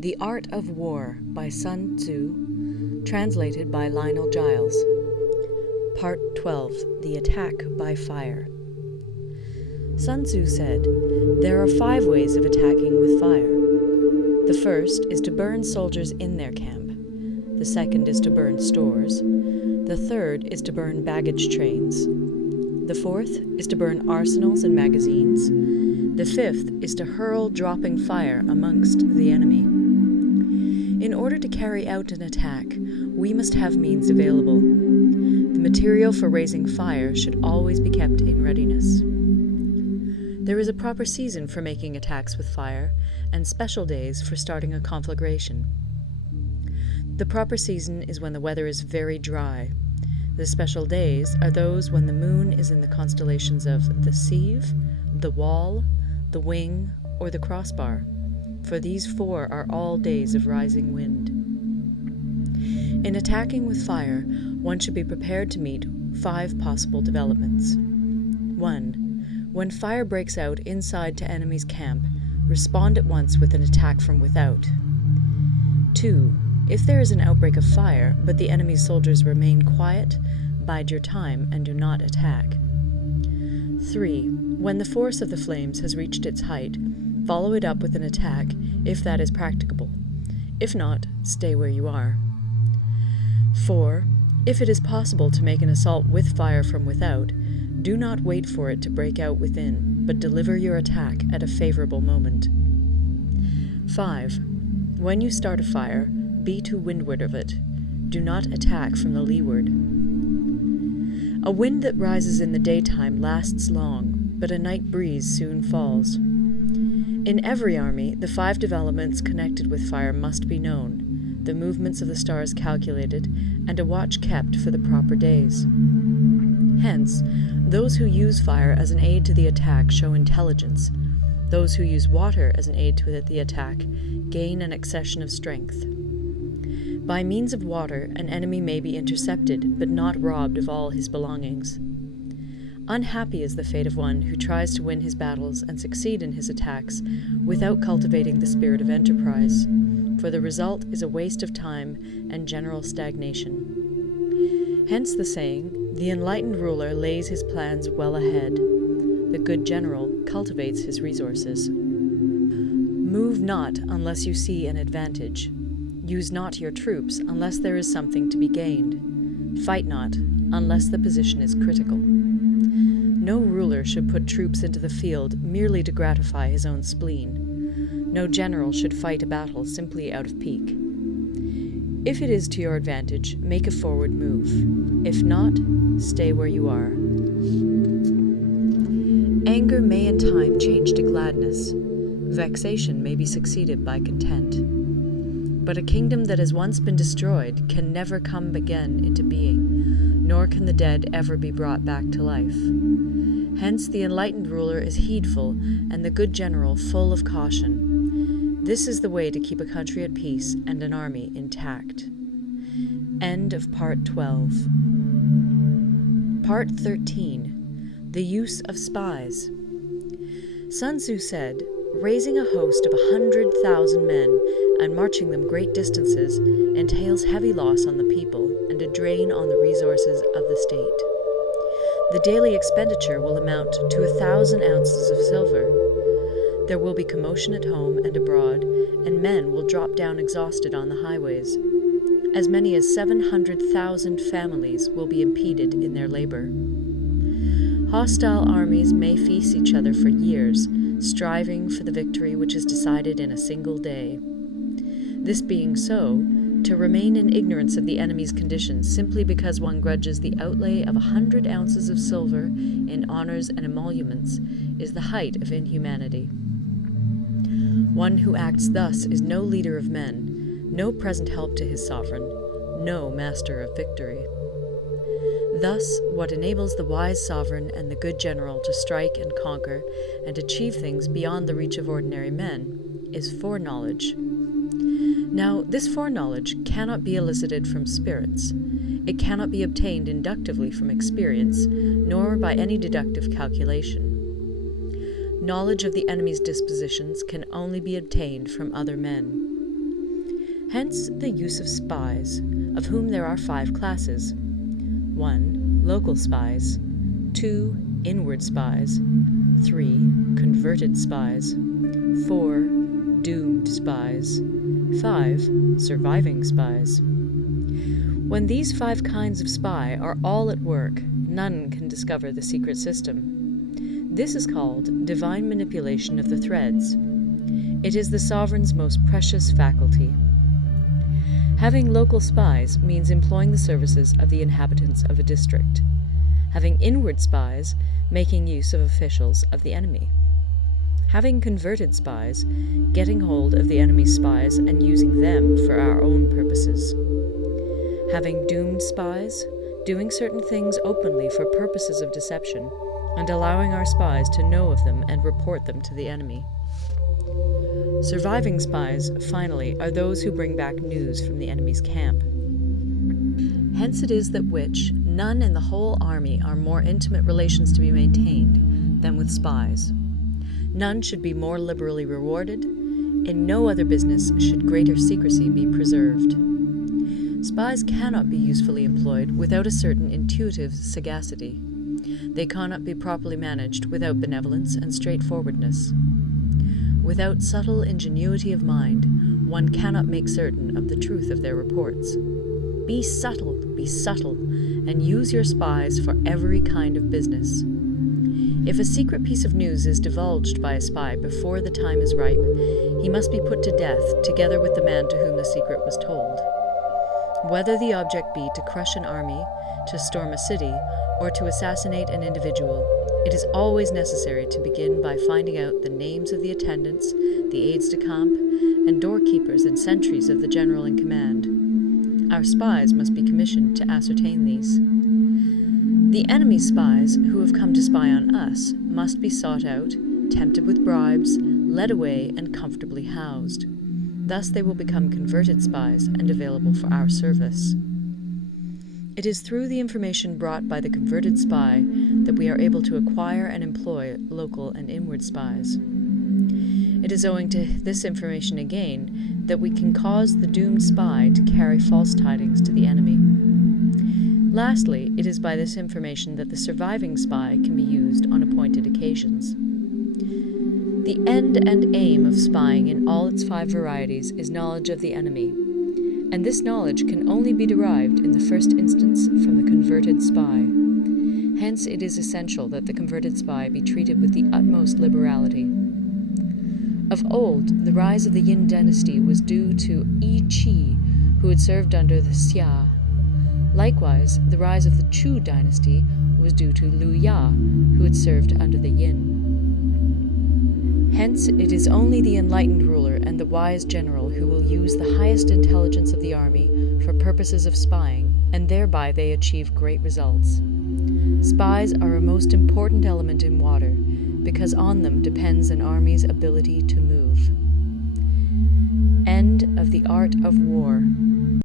The Art of War by Sun Tzu, translated by Lionel GILES. Part 12. The Attack by Fire. Sun Tzu said, "There are 5 ways of attacking with fire. The first is to burn soldiers in their camp. The second is to burn stores. The third is to burn baggage trains. The fourth is to burn arsenals and magazines. The fifth is to hurl dropping fire amongst the enemy." In order to carry out an attack, we must have means available. The material for raising fire should always be kept in readiness. There is a proper season for making attacks with fire, and special days for starting a conflagration. The proper season is when the weather is very dry. The special days are those when the moon is in the constellations of the Sieve, the Wall, the Wing, or the Crossbar, for these 4 are all days of rising wind. In attacking with fire, one should be prepared to meet 5 possible developments. 1. When fire breaks out inside to enemy's camp, respond at once with an attack from without. 2. If there is an outbreak of fire, but the enemy's soldiers remain quiet, bide your time and do not attack. 3. When the force of the flames has reached its height, follow it up with an attack, if that is practicable. If not, stay where you are. 4. If it is possible to make an assault with fire from without, do not wait for it to break out within, but deliver your attack at a favorable moment. 5. When you start a fire, be to windward of it. Do not attack from the leeward. A wind that rises in the daytime lasts long, but a night breeze soon falls. In every army, the 5 developments connected with fire must be known, the movements of the stars calculated, and a watch kept for the proper days. Hence, those who use fire as an aid to the attack show intelligence. Those who use water as an aid to the attack gain an accession of strength. By means of water, an enemy may be intercepted, but not robbed of all his belongings. Unhappy is the fate of one who tries to win his battles and succeed in his attacks without cultivating the spirit of enterprise, for the result is a waste of time and general stagnation. Hence the saying, "The enlightened ruler lays his plans well ahead. The good general cultivates his resources." Move not unless you see an advantage. Use not your troops unless there is something to be gained. Fight not unless the position is critical. No ruler should put troops into the field merely to gratify his own spleen. No general should fight a battle simply out of pique. If it is to your advantage, make a forward move. If not, stay where you are. Anger may in time change to gladness. Vexation may be succeeded by content. But a kingdom that has once been destroyed can never come again into being, nor can the dead ever be brought back to life. Hence the enlightened ruler is heedful, and the good general full of caution. This is the way to keep a country at peace and an army intact. End of Part 12. Part 13. The Use of Spies. Sun Tzu said, "Raising a host of 100,000 men and marching them great distances entails heavy loss on the people and a drain on the resources of the state. The daily expenditure will amount to 1,000 ounces of silver. There will be commotion at home and abroad, and men will drop down exhausted on the highways. As many as 700,000 families will be impeded in their labor. Hostile armies may feast each other for years, striving for the victory which is decided in a single day. This being so, to remain in ignorance of the enemy's condition simply because one grudges the outlay of 100 ounces of silver in honors and emoluments is the height of inhumanity. One who acts thus is no leader of men, no present help to his sovereign, no master of victory. Thus, what enables the wise sovereign and the good general to strike and conquer and achieve things beyond the reach of ordinary men is foreknowledge. Now, this foreknowledge cannot be elicited from spirits. It cannot be obtained inductively from experience, nor by any deductive calculation. Knowledge of the enemy's dispositions can only be obtained from other men. Hence the use of spies, of whom there are 5 classes. 1. Local spies. 2. Inward spies. 3. Converted spies. 4. Doomed spies. 5. Surviving spies. When these 5 kinds of spy are all at work, none can discover the secret system. This is called divine manipulation of the threads. It is the sovereign's most precious faculty. Having local spies means employing the services of the inhabitants of a district. Having inward spies, making use of officials of the enemy. Having converted spies, getting hold of the enemy's spies and using them for our own purposes. Having doomed spies, doing certain things openly for purposes of deception, and allowing our spies to know of them and report them to the enemy. Surviving spies, finally, are those who bring back news from the enemy's camp. Hence it is that none in the whole army are more intimate relations to be maintained than with spies. None should be more liberally rewarded. In no other business should greater secrecy be preserved. Spies cannot be usefully employed without a certain intuitive sagacity. They cannot be properly managed without benevolence and straightforwardness. Without subtle ingenuity of mind, one cannot make certain of the truth of their reports. Be subtle, and use your spies for every kind of business. If a secret piece of news is divulged by a spy before the time is ripe, he must be put to death together with the man to whom the secret was told. Whether the object be to crush an army, to storm a city, or to assassinate an individual, it is always necessary to begin by finding out the names of the attendants, the aides-de-camp, and doorkeepers and sentries of the general in command. Our spies must be commissioned to ascertain these. The enemy's spies, who have come to spy on us, must be sought out, tempted with bribes, led away, and comfortably housed. Thus they will become converted spies and available for our service. It is through the information brought by the converted spy that we are able to acquire and employ local and inward spies. It is owing to this information again that we can cause the doomed spy to carry false tidings to the enemy. Lastly, it is by this information that the surviving spy can be used on appointed occasions. The end and aim of spying in all its 5 varieties is knowledge of the enemy, and this knowledge can only be derived in the first instance from the converted spy. Hence it is essential that the converted spy be treated with the utmost liberality. Of old, the rise of the Yin dynasty was due to Yi Qi, who had served under the Xia. Likewise, the rise of the Chu dynasty was due to Liu Ya, who had served under the Yin. Hence, it is only the enlightened ruler and the wise general who will use the highest intelligence of the army for purposes of spying, and thereby they achieve great results. Spies are a most important element in water, because on them depends an army's ability to move. End of the Art of War.